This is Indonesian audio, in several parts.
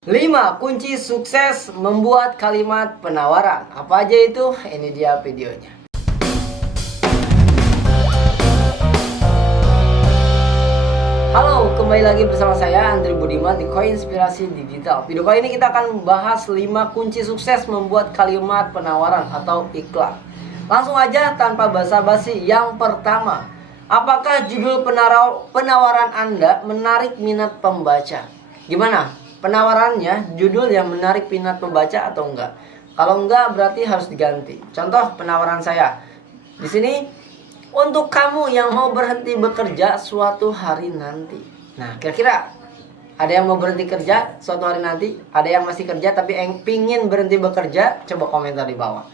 5 kunci sukses membuat kalimat penawaran. Apa aja itu? Ini dia videonya. Halo, kembali lagi bersama saya Andri Budiman di Koinspirasi Digital. Video kali ini kita akan membahas 5 kunci sukses membuat kalimat penawaran atau iklan. Langsung aja tanpa basa-basi. Yang pertama, apakah judul penawaran Anda menarik minat pembaca? Gimana? Penawarannya, judul yang menarik minat pembaca atau enggak? Kalau enggak, berarti harus diganti. Contoh penawaran saya di sini, untuk kamu yang mau berhenti bekerja suatu hari nanti. Nah, kira-kira ada yang mau berhenti kerja suatu hari nanti? Ada yang masih kerja tapi yang pingin berhenti bekerja? Coba komentar di bawah.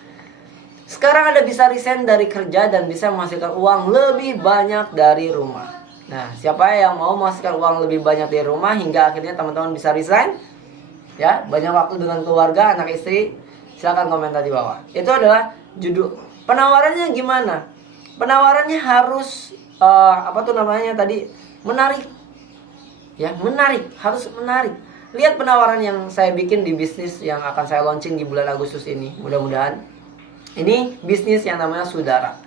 Sekarang Anda bisa resign dari kerja dan bisa menghasilkan uang lebih banyak dari rumah. Nah, siapa yang mau menghasilkan uang lebih banyak dari rumah hingga akhirnya teman-teman bisa resign? Ya, banyak waktu dengan keluarga, anak istri. Silahkan komentar di bawah. Itu adalah judul. Penawarannya gimana? Penawarannya harus menarik. Ya, menarik, harus menarik. Lihat penawaran yang saya bikin di bisnis yang akan saya launching di bulan Agustus ini. Mudah-mudahan ini bisnis yang namanya Sudara.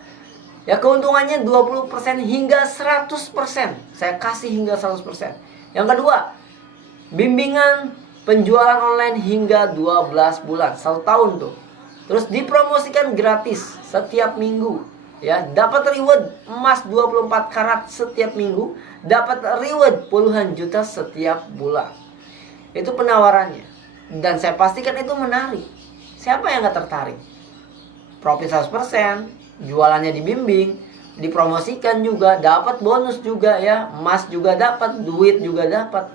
Ya, keuntungannya 20% hingga 100%. Saya kasih hingga 100%. Yang kedua, bimbingan penjualan online hingga 12 bulan, 1 tahun tuh. Terus dipromosikan gratis setiap minggu. Ya, dapat reward emas 24 karat setiap minggu, dapat reward puluhan juta setiap bulan. Itu penawarannya. Dan saya pastikan itu menarik. Siapa yang gak tertarik? Profit 100%, jualannya dibimbing, dipromosikan juga, dapat bonus juga ya, emas juga dapat, duit juga dapat.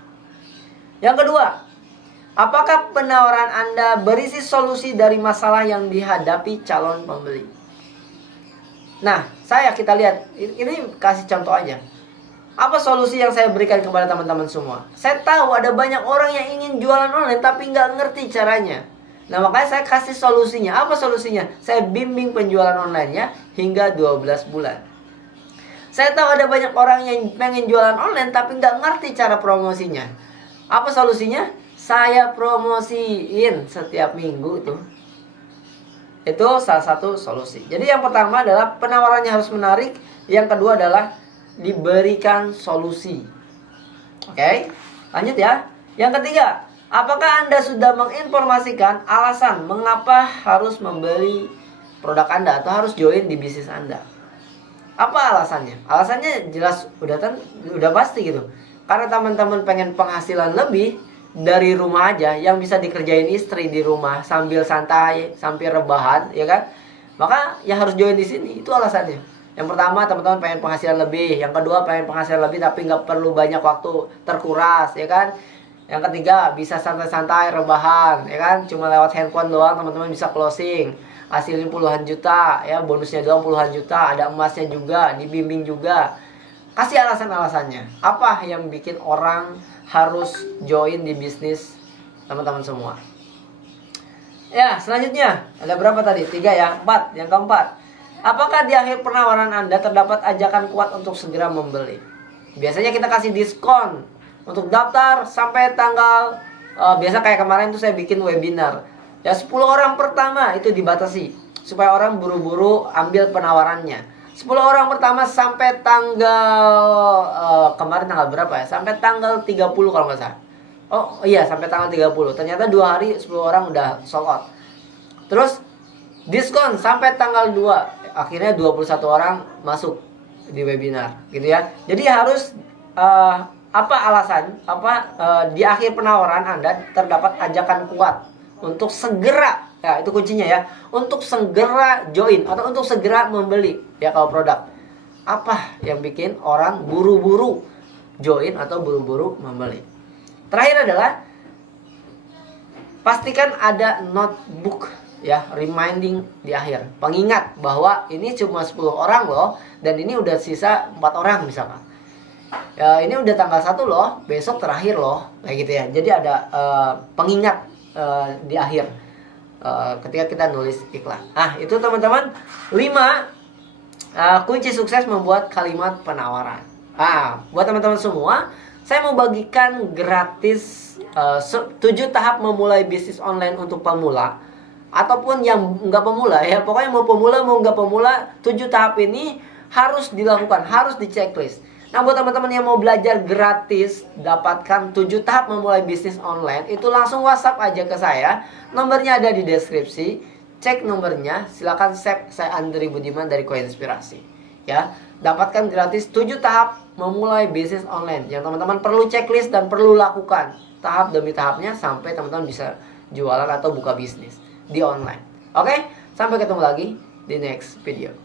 Yang kedua, apakah penawaran Anda berisi solusi dari masalah yang dihadapi calon pembeli? Nah, kita lihat, ini kasih contoh aja. Apa solusi yang saya berikan kepada teman-teman semua? Saya tahu ada banyak orang yang ingin jualan online tapi nggak ngerti caranya. Nah, makanya saya kasih solusinya. Apa solusinya? Saya bimbing penjualan online-nya hingga 12 bulan. Saya tahu ada banyak orang yang pengen jualan online tapi nggak ngerti cara promosinya. Apa solusinya? Saya promosiin setiap minggu tuh. Itu salah satu solusi. Jadi yang pertama adalah penawarannya harus menarik. Yang kedua adalah diberikan solusi. Oke, lanjut ya. Yang ketiga, apakah Anda sudah menginformasikan alasan mengapa harus membeli produk Anda atau harus join di bisnis Anda? Apa alasannya? Alasannya jelas udah pasti gitu. Karena teman-teman pengen penghasilan lebih dari rumah aja yang bisa dikerjain istri di rumah sambil santai, sambil rebahan, ya kan? Maka ya harus join di sini. Itu alasannya. Yang pertama, teman-teman pengen penghasilan lebih. Yang kedua, pengen penghasilan lebih tapi nggak perlu banyak waktu terkuras, ya kan? Yang ketiga, bisa santai-santai rebahan, ya kan? Cuma lewat handphone doang teman-teman bisa closing, hasilin puluhan juta, ya, bonusnya doang puluhan juta, ada emasnya juga, dibimbing juga. Kasih alasan-alasannya. Apa yang bikin orang harus join di bisnis teman-teman semua? Ya, selanjutnya ada berapa tadi? 3 ya, 4. Yang keempat, apakah di akhir penawaran Anda terdapat ajakan kuat untuk segera membeli? Biasanya kita kasih diskon untuk daftar sampai tanggal biasa kayak kemarin tuh saya bikin webinar. Ya, 10 orang pertama itu dibatasi supaya orang buru-buru ambil penawarannya. 10 orang pertama sampai tanggal kemarin tanggal berapa ya? Sampai tanggal 30 kalau nggak salah. Oh iya, sampai tanggal 30. Ternyata 2 hari 10 orang udah sold out. Terus diskon sampai tanggal 2. Akhirnya 21 orang masuk di webinar gitu ya. Jadi harus apa alasan di akhir penawaran Anda terdapat ajakan kuat untuk segera, ya itu kuncinya ya, untuk segera join atau untuk segera membeli ya kalau produk. Apa yang bikin orang buru-buru join atau buru-buru membeli? Terakhir adalah pastikan ada notebook ya, reminding di akhir, pengingat bahwa ini cuma 10 orang loh dan ini udah sisa 4 orang misalkan. Ya, ini udah tanggal 1 loh, besok terakhir loh, kayak gitu ya. Jadi ada pengingat di akhir ketika kita nulis iklan. Itu teman-teman 5 kunci sukses membuat kalimat penawaran. Buat teman-teman semua, Saya mau bagikan gratis 7 tahap memulai bisnis online untuk pemula ataupun yang nggak pemula ya. Pokoknya mau pemula mau nggak pemula, 7 tahap ini harus dilakukan, harus di checklist. Nah, buat teman-teman yang mau belajar gratis, dapatkan 7 tahap memulai bisnis online, itu langsung WhatsApp aja ke saya. Nomornya ada di deskripsi. Cek nomornya, silakan save. Saya Andri Budiman dari Koinspirasi. Ya, dapatkan gratis 7 tahap memulai bisnis online yang teman-teman perlu checklist dan perlu lakukan tahap demi tahapnya sampai teman-teman bisa jualan atau buka bisnis di online. Oke, sampai ketemu lagi di next video.